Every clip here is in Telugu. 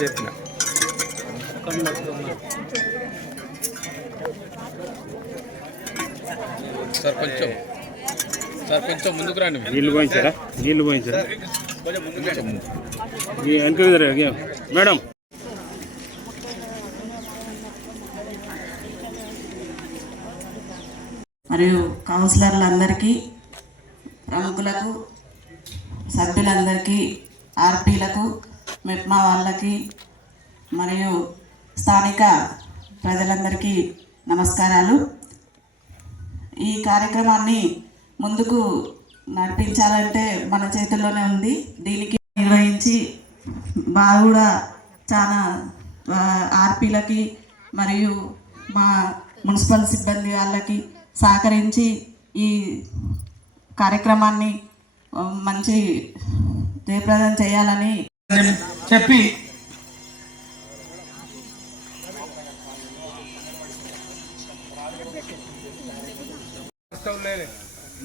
చెప్పిన సార్ కొంచెం. సార్ కొంచెం ముందుకు రండి. నీళ్ళు పోయించారా? నీళ్ళు పోయించారా? ఎదురు, మేడం. మరియు కౌన్సిలర్లందరికీ ప్రముఖులకు సభ్యులందరికీ ఆర్పీలకు మెప్మా వాళ్ళకి మరియు స్థానిక ప్రజలందరికీ నమస్కారాలు. ఈ కార్యక్రమాన్ని ముందుకు నడిపించాలంటే మన చేతుల్లోనే ఉంది. దీనికి నిర్వహించి బాగా కూడా చాలా ఆర్పీలకి మరియు మా మున్సిపల్ సిబ్బంది వాళ్ళకి సహకరించి ఈ కార్యక్రమాన్ని మంచి జయప్రదం చేయాలని చెప్పి.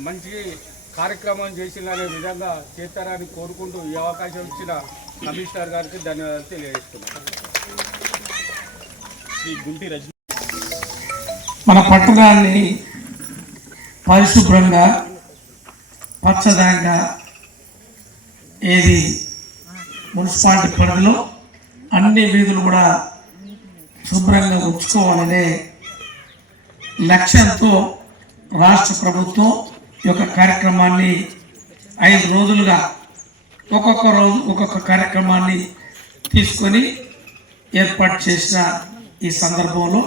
మంచి కార్యక్రమం చేసిందనే విధంగా చేస్తారని కోరుకుంటూ ఈ అవకాశం ఇచ్చిన కమిషనర్ గారికి ధన్యవాదాలు తెలియజేస్తున్నాను శ్రీ గుంటి రజనీ మన పట్టణాన్ని పరిశుభ్రంగా పచ్చదనంగా ఏది మున్సిపాలిటీ పరిధిలో అన్ని వీధులు కూడా శుభ్రంగా ఉంచుకోవాలనే లక్ష్యంతో రాష్ట్ర ప్రభుత్వం ఈ యొక్క కార్యక్రమాన్ని ఐదు రోజులుగా ఒక్కొక్క రోజు ఒక్కొక్క కార్యక్రమాన్ని తీసుకొని ఏర్పాటు చేసిన ఈ సందర్భంలో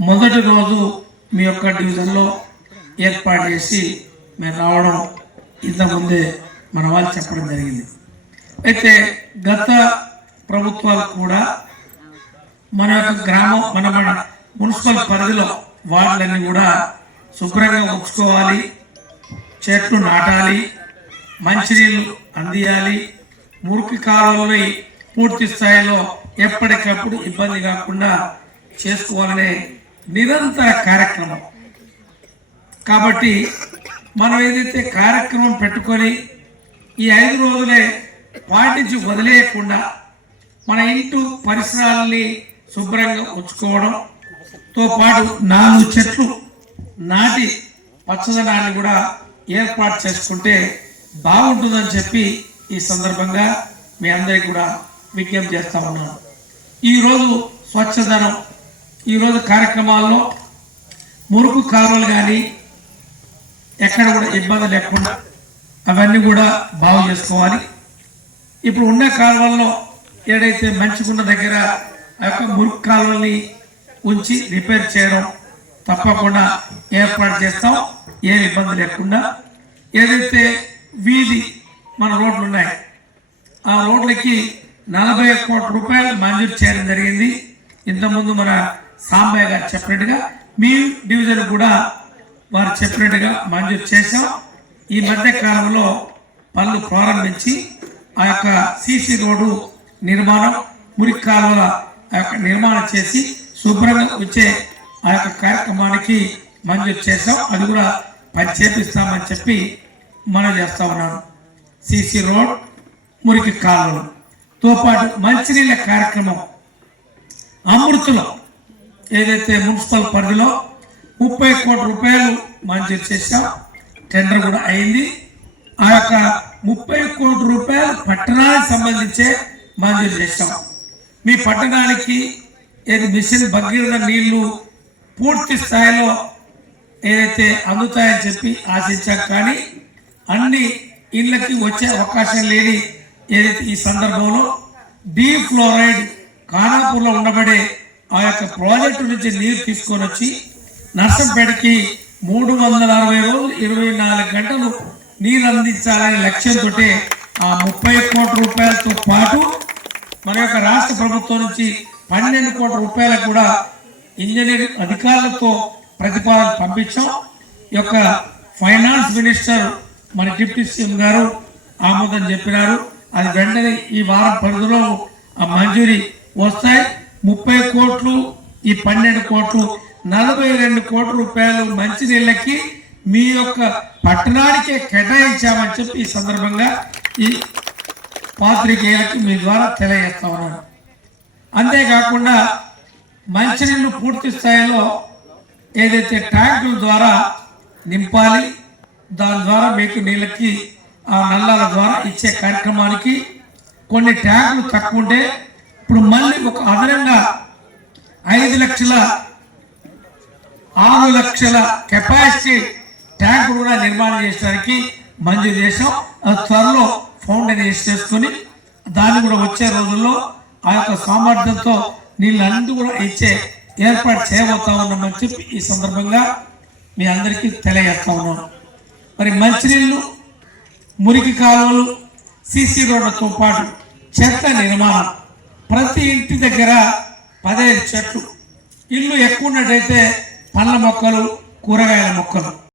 మొదటి రోజు మీ యొక్క డివిజన్లో ఏర్పాటు చేసి మేము రావడం ఇంతకుముందే మన వాళ్ళు చెప్పడం జరిగింది. అయితే గత ప్రభుత్వాలు కూడా మన యొక్క గ్రామం మన మన మున్సిపల్ పరిధిలో వార్డులన్నీ కూడా శుభ్రంగా ఉంచుకోవాలి చెట్లు నాటాలి మంచినీళ్ళు అందియాలి మురికి కాలువలని పూర్తి స్థాయిలో ఎప్పటికప్పుడు ఇబ్బంది కాకుండా చేసుకోవాలనే నిరంతర కార్యక్రమం. కాబట్టి మనం ఏదైతే కార్యక్రమం పెట్టుకొని ఈ ఐదు రోజులే పాటించి వదిలేయకుండా మన ఇంటి పరిసరాలని శుభ్రంగా ఉంచుకోవడంతో పాటు నాలుగు చెట్లు నాటి పచ్చదనాన్ని కూడా ఏర్పాటు చేసుకుంటే బాగుంటుందని చెప్పి ఈ సందర్భంగా మీ అందరికీ కూడా విజ్ఞప్తి చేస్తా ఉన్నాను. ఈరోజు స్వచ్ఛదనం ఈరోజు కార్యక్రమాల్లో మురుకు కాలువలు కానీ ఎక్కడ కూడా ఇబ్బంది లేకుండా అవన్నీ కూడా బాగు చేసుకోవాలి. ఇప్పుడు ఉన్న కాలువల్లో ఏడైతే మంచుకున్న దగ్గర ఆ యొక్క మురుగు కాలువల్ని ఉంచి రిపేర్ చేయడం తప్పకుండా ఏర్పాటు చేస్తాం. ఏ ఇబ్బంది లేకుండా ఏదైతే వీధి మన రోడ్లు ఉన్నాయి ఆ రోడ్లకి నలభై కోట్ల రూపాయలు మంజూరు చేయడం జరిగింది. ఇంతకుముందు మన సాంబయ్య గారు చెప్పినట్టుగా మీ డివిజన్ కూడా వారు చెప్పినట్టుగా మంజూరు చేశాం. ఈ మధ్య కాలంలో పనులు ప్రారంభించి ఆ యొక్క సీసీ రోడ్డు నిర్మాణం మురికి కాలువల ఆ యొక్క నిర్మాణం చేసి శుభ్రంగా వచ్చే ఆ యొక్క కార్యక్రమానికి మంజూరు చేశాం. అది కూడా పని చేపిస్తామని చెప్పి మనం చేస్తా ఉన్నాను. సీసీ రోడ్ మురికి కాలువలతో పాటు మంచినీళ్ళ కార్యక్రమం. అమృతులో ఏదైతే మున్సిపల్ పరిధిలో ముప్పై కోట్ల రూపాయలు మంజూరు చేశాం. టెండర్ కూడా అయింది. ఆ యొక్క ముప్పై కోట్ల రూపాయలు పట్టణానికి సంబంధించే మంజూరు చేశాం. మీ పట్టణానికి ఏది మిషన్ భగీరథ నీళ్ళు పూర్తి స్థాయిలో ఏదైతే అందుతాయని చెప్పి ఆశించాం కానీ అన్ని ఇళ్ళకి వచ్చే అవకాశం లేని ఏదైతే ఈ సందర్భంలో డీ ఫ్లోరైడ్ ఖానాపూర్లో ఉండబడే ఆ యొక్క ప్రాజెక్టు నుంచి నీరు తీసుకొని వచ్చి నర్సంపేటకి మూడు వందల అరవై రోజులు ఇరవై నాలుగు గంటలు నీరు అందించాలనే లక్ష్యంతో ఆ ముప్పై కోట్ల రూపాయలతో పాటు మన యొక్క రాష్ట్ర ప్రభుత్వం నుంచి పన్నెండు కోట్ల రూపాయలకు కూడా ఇంజనీరింగ్ అధికారులతో ప్రతిపాదన పంపించాం. ఈ యొక్క ఫైనాన్స్ మినిస్టర్ మన డిప్యూటీ సీఎం గారు ఆమోదం చెప్పినారు. అది వెంటనే ఈ వారం పరిధిలో ఆ మంజూరీ వస్తాయి. ముప్పై కోట్లు ఈ పన్నెండు కోట్లు నలభై రెండు కోట్ల రూపాయలు మంచినీళ్ళకి మీ యొక్క పట్టణానికే కేటాయించామని చెప్పి ఈ సందర్భంగా ఈ పాత్రికేయులకి మీ ద్వారా తెలియజేస్తా ఉన్నాను. అంతేకాకుండా మంచినీళ్ళు పూర్తి స్థాయిలో ఏదైతే ట్యాంకుల ద్వారా నింపాలి దాని ద్వారా మీకు నీళ్ళకి ఆ నల్లాల ద్వారా ఇచ్చే కార్యక్రమానికి కొన్ని ట్యాంకులు తక్కువ ఉంటే ఇప్పుడు మళ్ళీ ఒక అదనంగా ఐదు లక్షల ఆరు లక్షల కెపాసిటీ ట్యాంకులు కూడా నిర్మాణం చేయడానికి మంజూరు చేసాం త్వరలో ఫౌండైన్ చేసుకొని దాన్ని కూడా వచ్చే రోజుల్లో ఆ యొక్క సామర్థ్యంతో నీళ్ళన్నీ కూడా ఇచ్చే ఏర్పాటు చేయబోతా ఉన్నామని చెప్పి ఈ సందర్భంగా మీ అందరికీ తెలియజేస్తా ఉన్నాను. మరి మంచినీళ్ళు మురికి కాలువలు సీసీ రోడ్లతో పాటు చెత్త నిర్మాణం. ప్రతి ఇంటి దగ్గర పదహైదు చెట్లు. ఇల్లు ఎక్కువ ఉన్నట్టయితే పండ్ల మొక్కలు కూరగాయల మొక్కలు.